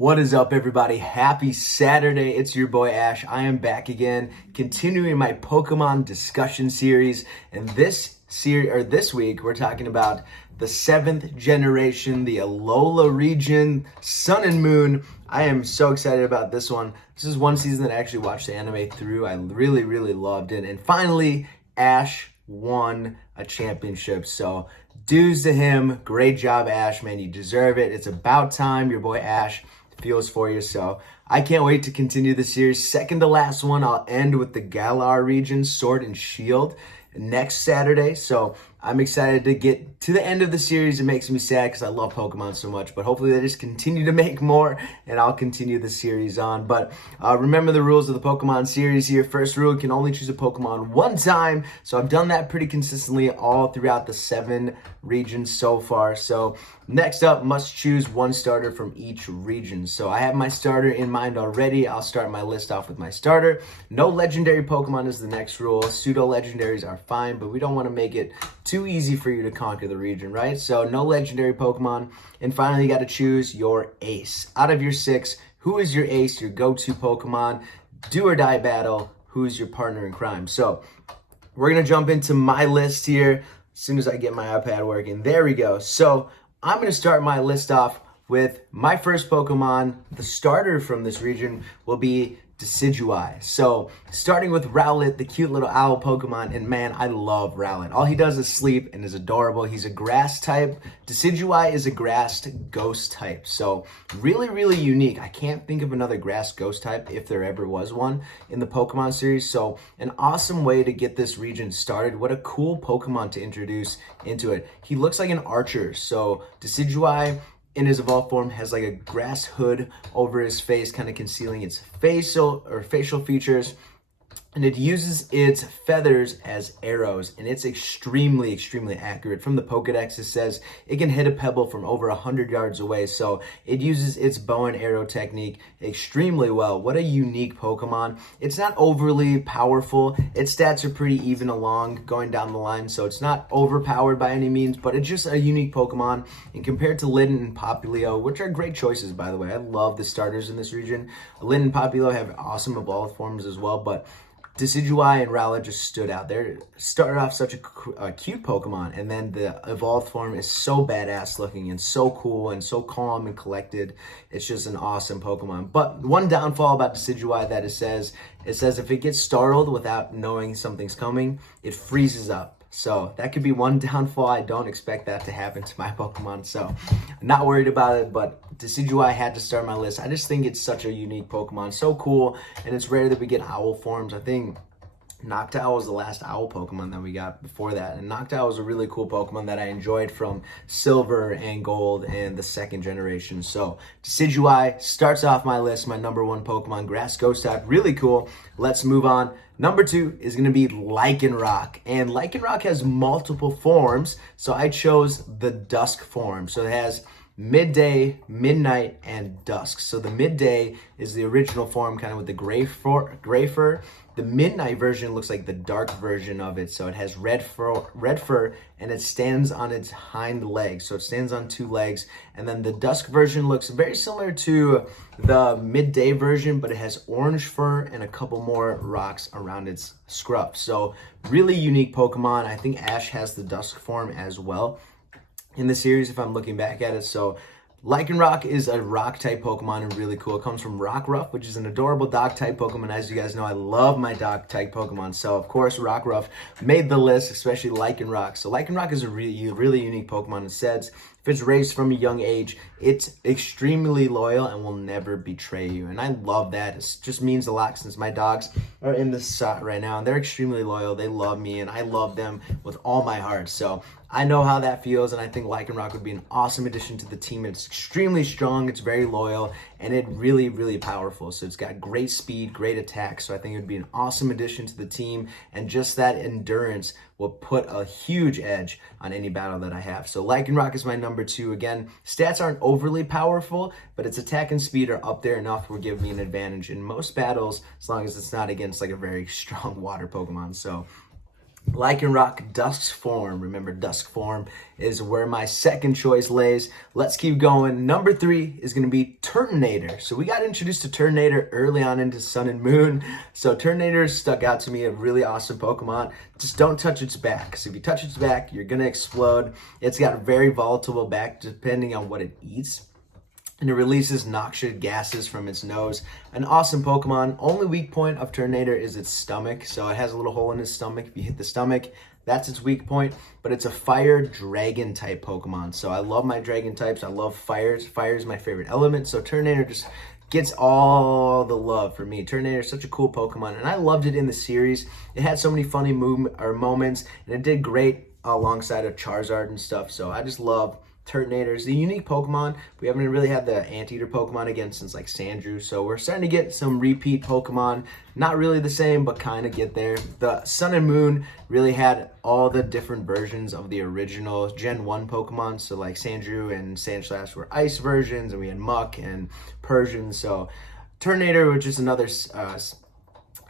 What is up, everybody? Happy Saturday. It's your boy Ash. I am back again, continuing my Pokemon discussion series. And this week, we're talking about the 7th generation, the Alola region, Sun and Moon. I am so excited about this one. This is one season that I actually watched the anime through. I really loved it. And finally, Ash won a championship. So dues to him. Great job, Ash, man. You deserve it. It's about time. Your boy Ash feels for you. So I can't wait to continue the series. Second to last one, I'll end with the Galar region, Sword and Shield, next Saturday. So I'm excited to get to the end of the series. It makes me sad because I love Pokemon so much, but hopefully they just continue to make more and I'll continue the series on. But remember the rules of the Pokemon series here. First rule, you can only choose a Pokemon one time. So I've done that pretty consistently all throughout the 7 regions so far. So next up, must choose one starter from each region. So I have my starter in mind already. I'll start my list off with my starter. No legendary Pokemon is the next rule. Pseudo legendaries are fine, but we don't want to make it too easy for you to conquer the region, right? So no legendary Pokemon. And finally, you got to choose your ace. Out of your 6, who is your ace, your go-to Pokemon? Do or die battle. Who's your partner in crime? So we're going to jump into my list here as soon as I get my iPad working. There we go. So I'm going to start my list off with my first Pokemon. The starter from this region will be Decidueye. So starting with Rowlet, the cute little owl Pokemon, and man, I love Rowlet. All he does is sleep and is adorable. He's a grass type. Decidueye is a grass ghost type. So really unique. I can't think of another grass ghost type if there ever was one in the Pokemon series. So an awesome way to get this region started. What a cool Pokemon to introduce into it. He looks like an archer. So Decidueye in his evolved form has like a grass hood over his face, kind of concealing its facial features, and it uses its feathers as arrows, and it's extremely accurate. From the Pokedex, it says it can hit a pebble from over 100 yards away, so it uses its bow and arrow technique extremely well. What a unique Pokemon. It's not overly powerful. Its stats are pretty even along going down the line, so it's not overpowered by any means, but it's just a unique Pokemon. And compared to Litten and Popplio, which are great choices, by the way, I love the starters in this region. Litten and Popplio have awesome evolved forms as well, but Decidueye and Rowlet just stood out. They started off such a cute Pokemon, and then the evolved form is so badass looking and so cool and so calm and collected. It's just an awesome Pokemon. But one downfall about Decidueye that it says if it gets startled without knowing something's coming, it freezes up. So that could be one downfall. I don't expect that to happen to my Pokemon, so I'm not worried about it, but Decidueye had to start my list. I just think it's such a unique Pokemon, so cool, and it's rare that we get owl forms. I think Noctowl was the last owl Pokemon that we got before that, and Noctowl was a really cool Pokemon that I enjoyed from Silver and Gold and the 2nd generation. So Decidueye starts off my list, my number 1 Pokemon, Grass Ghost type, really cool. Let's move on. Number 2 is going to be Lycanroc, and Lycanroc has multiple forms, so I chose the Dusk form. So it has midday, midnight, and dusk. So the midday is the original form, kind of with the gray fur. The midnight version looks like the dark version of it. So it has red fur, and it stands on its hind legs. So it stands on 2 legs. And then the dusk version looks very similar to the midday version, but it has orange fur and a couple more rocks around its scruff. So really unique Pokemon. I think Ash has the dusk form as well in the series if I'm looking back at it. So Lycanroc is a rock type Pokemon and really cool. It comes from Rockruff, which is an adorable dog type Pokemon. As you guys know, I love my dog type Pokemon. So of course Rockruff made the list, especially Lycanroc. So Lycanroc is a really unique Pokemon. It says if it's raised from a young age, it's extremely loyal and will never betray you. And I love that. It just means a lot since my dogs are in the shot right now and they're extremely loyal. They love me and I love them with all my heart. So I know how that feels, and I think Lycanroc would be an awesome addition to the team. It's extremely strong, it's very loyal, and it really powerful. So it's got great speed, great attack, so I think it would be an awesome addition to the team, and just that endurance will put a huge edge on any battle that I have. So Lycanroc is my number 2. Again, stats aren't overly powerful, but its attack and speed are up there enough to give me an advantage in most battles, as long as it's not against like a very strong water Pokemon. So Lycanroc Dusk Form. Remember, Dusk Form is where my second choice lays. Let's keep going. Number 3 is going to be Turtonator. So we got introduced to Turtonator early on into Sun and Moon. So Turtonator stuck out to me, a really awesome Pokemon. Just don't touch its back, because if you touch its back, you're going to explode. It's got a very volatile back depending on what it eats, and it releases noxious gases from its nose. An awesome Pokemon. Only weak point of Turtonator is its stomach, so it has a little hole in its stomach. If you hit the stomach, that's its weak point, but it's a fire dragon type Pokemon. So I love my dragon types. I love fires. Fire is my favorite element, so Turtonator just gets all the love for me. Turtonator is such a cool Pokemon, and I loved it in the series. It had so many funny moments, and it did great alongside of Charizard and stuff, so I just love Turtonator. Is a unique Pokemon. We haven't really had the Anteater Pokemon again since like Sandrew, so we're starting to get some repeat Pokemon. Not really the same, but kind of get there. The Sun and Moon really had all the different versions of the original Gen 1 Pokemon, so like Sandrew and Sandslash were ice versions, and we had Muck and Persian. So Turtonator, which is another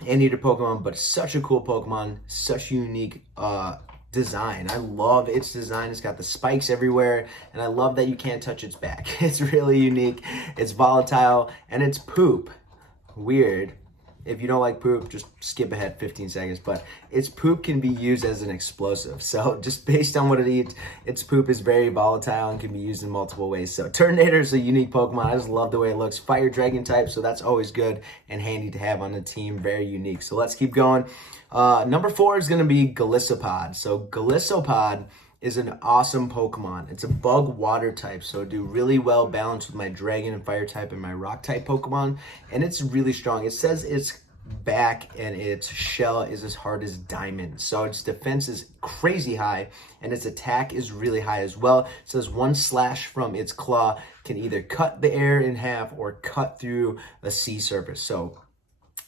Anteater Pokemon, but such a cool Pokemon, such a unique design. I love its design. It's got the spikes everywhere, and I love that you can't touch its back. It's really unique. It's volatile, and it's poop. Weird. If you don't like poop, just skip ahead 15 seconds, but its poop can be used as an explosive. So just based on what it eats, its poop is very volatile and can be used in multiple ways. So Turtonator is a unique Pokemon. I just love the way it looks. Fire Dragon type, so that's always good and handy to have on the team. Very unique. So let's keep going. Number 4 is going to be Golisopod. So Golisopod is an awesome Pokemon. It's a bug water type, so do really well balanced with my dragon and fire type and my rock type Pokemon, and it's really strong. It says its back and its shell is as hard as diamond, so its defense is crazy high and its attack is really high as well. It says one slash from its claw can either cut the air in half or cut through a sea surface. So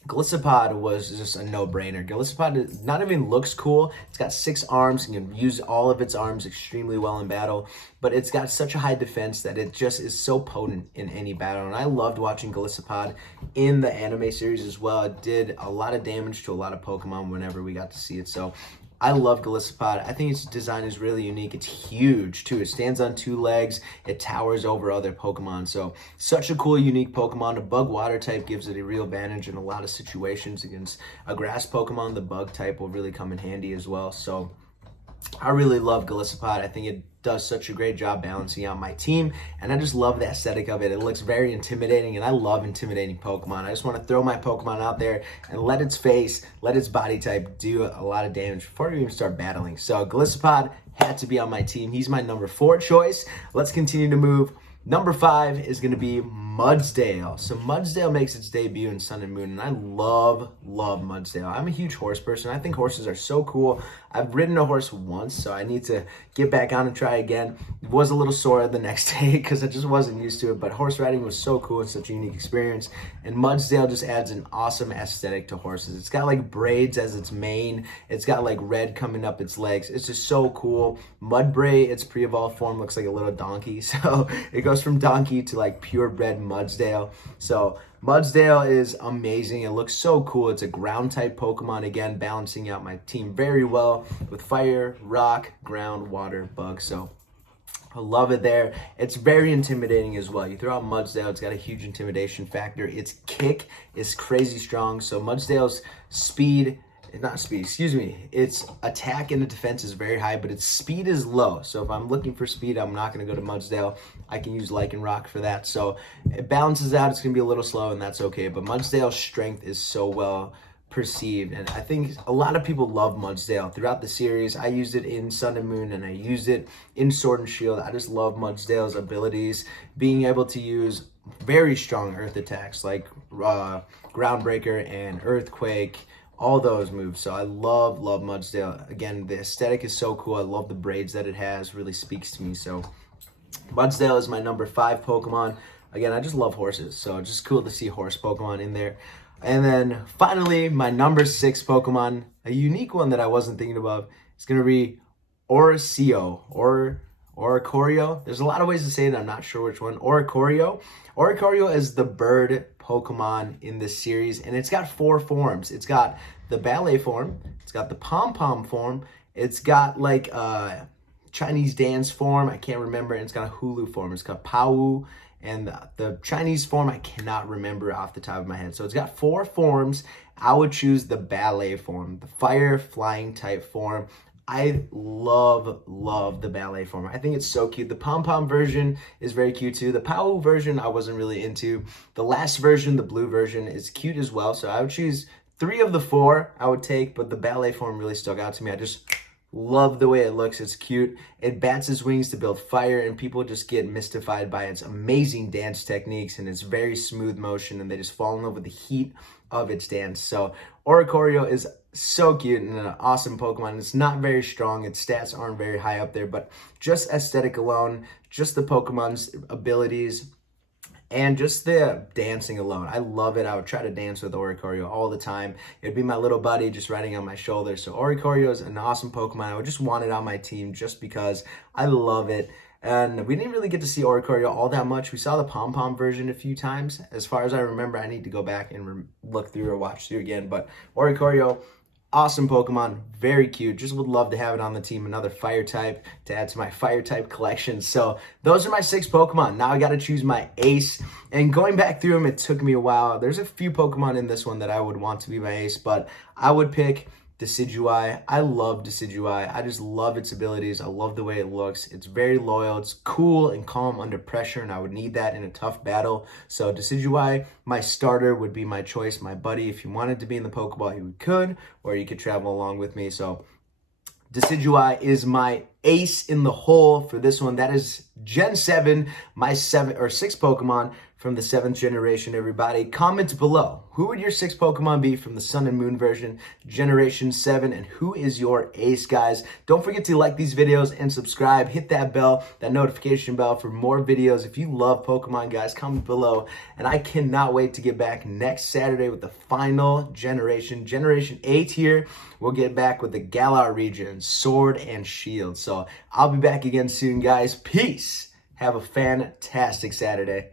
Golisopod was just a no-brainer. Golisopod not even looks cool. It's got 6 arms and can use all of its arms extremely well in battle, but it's got such a high defense that it just is so potent in any battle. And I loved watching Golisopod in the anime series as well. It did a lot of damage to a lot of Pokemon whenever we got to see it. So I love Golisopod. I think its design is really unique. It's huge too. It stands on 2 legs. It towers over other Pokemon. So such a cool, unique Pokemon. A bug water type gives it a real advantage in a lot of situations. Against a grass Pokemon, the bug type will really come in handy as well. So I really love Golisopod. I think it does such a great job balancing out my team, and I just love the aesthetic of it. It looks very intimidating, and I love intimidating Pokemon. I just want to throw my Pokemon out there and let its face, let its body type do a lot of damage before we even start battling. So Golisopod had to be on my team. He's my number 4 choice. Let's continue to move. Number 5 is going to be Mudsdale. So Mudsdale makes its debut in Sun and Moon, and I love Mudsdale. I'm a huge horse person. I think horses are so cool. I've ridden a horse once, so I need to get back on and try again. It was a little sore the next day because I just wasn't used to it, but horse riding was so cool and such a unique experience. And Mudsdale just adds an awesome aesthetic to horses. It's got like braids as its mane. It's got like red coming up its legs. It's just so cool. Mudbray, its pre-evolved form, looks like a little donkey. So it goes from donkey to like purebred Mudsdale. So Mudsdale is amazing. It looks so cool. It's a ground type Pokemon, again, balancing out my team very well with fire, rock, ground, water, bug. So I love it there. It's very intimidating as well. You throw out Mudsdale, it's got a huge intimidation factor. Its kick is crazy strong. So Mudsdale's its attack and the defense is very high, but its speed is low. So if I'm looking for speed, I'm not going to go to Mudsdale. I can use Lycanroc for that. So it balances out. It's going to be a little slow, and that's okay. But Mudsdale's strength is so well perceived, and I think a lot of people love Mudsdale throughout the series. I used it in Sun and Moon, and I used it in Sword and Shield. I just love Mudsdale's abilities, being able to use very strong earth attacks like Groundbreaker and Earthquake, all those moves. So I love Mudsdale. Again, the aesthetic is so cool. I love the braids that it has, really speaks to me. So Mudsdale is my number 5 Pokemon. Again, I just love horses, so it's just cool to see horse Pokemon in there. And then finally, my number 6 Pokemon, a unique one that I wasn't thinking about, is going to be Oricorio. Oricorio. There's a lot of ways to say it. I'm not sure which one. Oricorio. Oricorio is the bird Pokemon in this series, and it's got 4 forms. It's got the ballet form, it's got the pom-pom form, it's got like a Chinese dance form, I can't remember, and it's got a hulu form. It's got Pau, and the Chinese form I cannot remember off the top of my head. So it's got 4 forms. I would choose the ballet form, the fire flying type form. I love the ballet form. I think it's so cute. The pom-pom version is very cute too. The Pau version I wasn't really into. The last version, the blue version, is cute as well. So I would choose 3 of the 4 I would take, but the ballet form really stuck out to me. I just love the way it looks. It's cute. It bats its wings to build fire, and people just get mystified by its amazing dance techniques and its very smooth motion, and they just fall in love with the heat of its dance. So Oricorio is so cute and an awesome Pokemon. It's not very strong. Its stats aren't very high up there, but just aesthetic alone, just the Pokemon's abilities, and just the dancing alone. I love it. I would try to dance with Oricorio all the time. It'd be my little buddy just riding on my shoulder. So Oricorio is an awesome Pokemon. I would just want it on my team just because I love it. And we didn't really get to see Oricorio all that much. We saw the pom-pom version a few times. As far as I remember, I need to go back and look through or watch through again. But Oricorio, awesome Pokemon, very cute. Just would love to have it on the team. Another fire type to add to my fire type collection. So those are my 6 Pokemon. Now I got to choose my ace. And going back through them, it took me a while. There's a few Pokemon in this one that I would want to be my ace, but I would pick Decidueye. I love Decidueye. I just love its abilities. I love the way it looks. It's very loyal. It's cool and calm under pressure, and I would need that in a tough battle. So Decidueye, my starter, would be my choice, my buddy. If you wanted to be in the Pokeball, you could, or you could travel along with me. So Decidueye is my ace in the hole for this one. That is Gen 7, my 6 Pokemon from the 7th generation, everybody. Comment below. Who would your 6 Pokemon be from the Sun and Moon version, Generation 7, and who is your ace, guys? Don't forget to like these videos and subscribe. Hit that bell, that notification bell for more videos. If you love Pokemon, guys, comment below. And I cannot wait to get back next Saturday with the final generation, Generation 8 here. We'll get back with the Galar region, Sword and Shield. So I'll be back again soon, guys. Peace. Have a fantastic Saturday.